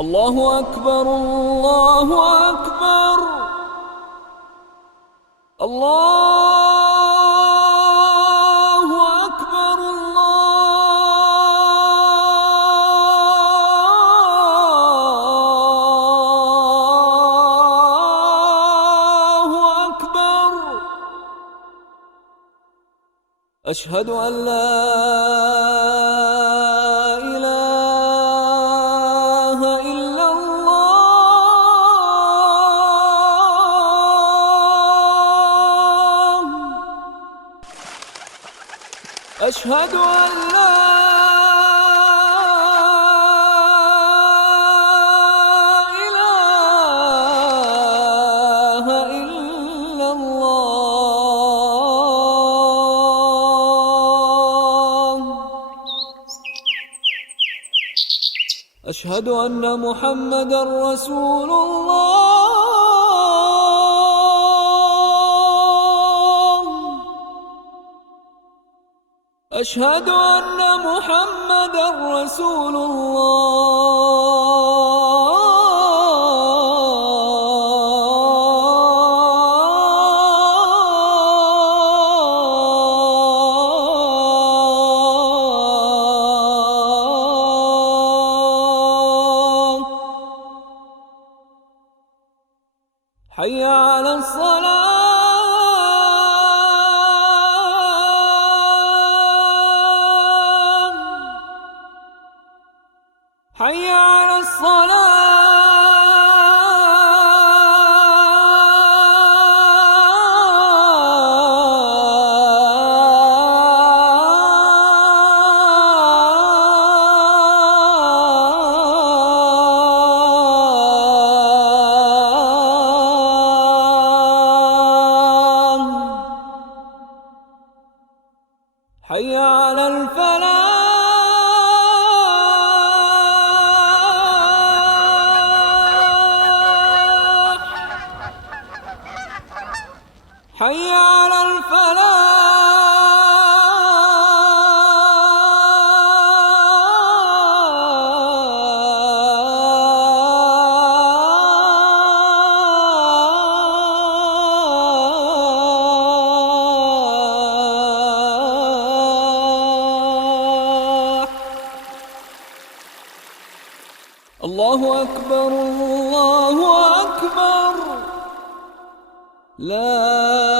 الله أكبر الله أكبر الله أكبر الله أكبر. أشهد أن لا إله إلا الله. أشهد أن لا إله إلا الله. أشهد أن محمدًا رسول الله. أشهد أن محمدًا رسول الله. حي على الصلاة. حي على الصلاة. حي على الفلاح. حي على الفلاح. الله أكبر الله أكبر. لا